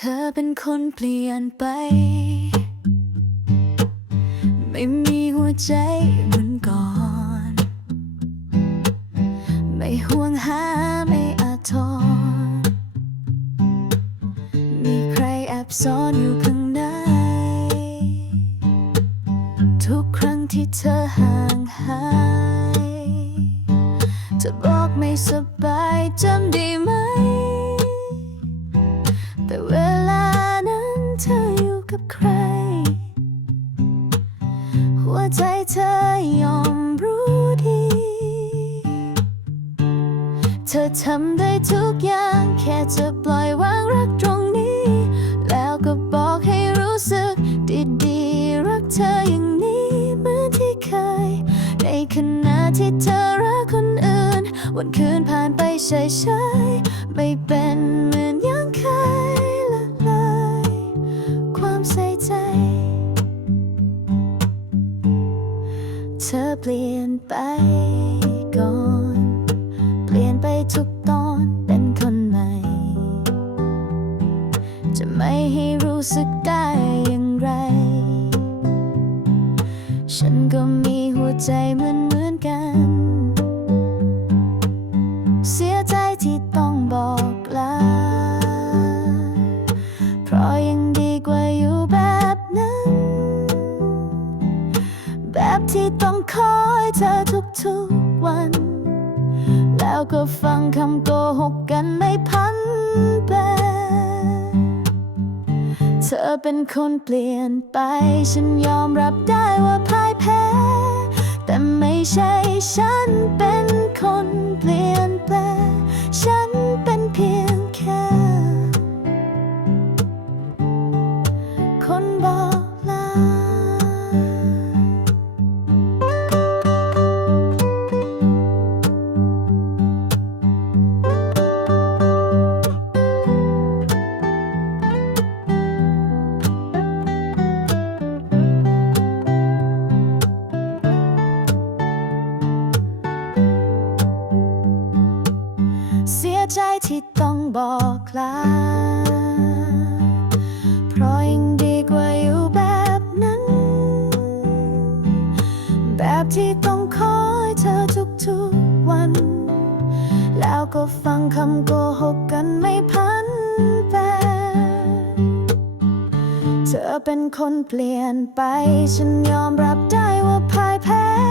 เธอเป็นคนเปลี่ยนไป ไม่มีหัวใจเหมือนก่อน ไม่ห่วงหาไม่อาทรมีใครแอบซ่อนอยู่ข้างใน ทุกครั้งที่เธอห่างหายเธอบอกไม่สบายจำได้ไหม วใจเธอยอมรู้ดี เธอทำได้ทุกอย่าง แค่จะปล่อยวางรักตรงนี้ แล้วก็บอกให้รู้สึกดีๆ รักเธออย่างนี้เหมือนที่เคย ในขณะที่เธอรักคนอื่น วันคืนผ่านไปเฉยๆไม่เป็น เธอเปลี่ยนไปก่อน เปลี่ยนไปทุกตอนเป็นคนใหม่ จะไม่ให้รู้สึกได้อย่างไร ฉันก็มีหัวใจเหมือนเหมือนกัน บบที่ต้องคอยเธอทุกๆวัน แล้วก็ฟังคำโกหกกันไม่พันแปรเธอเป็นคนเปลี่ยนไป ฉันยอมรับได้ว่าพ่ายแพ้ แต่ไม่ใช่ฉันเป็น ที่ต้องบอกลา เพราะยังดีกว่าอยู่แบบนั้น แบบที่ต้องคอยเธอทุกๆวัน แล้วก็ฟังคำโกหกกันไม่พันแปรเธอเป็นคนเปลี่ยนไป ฉันยอมรับได้ว่าพ่ายแพ้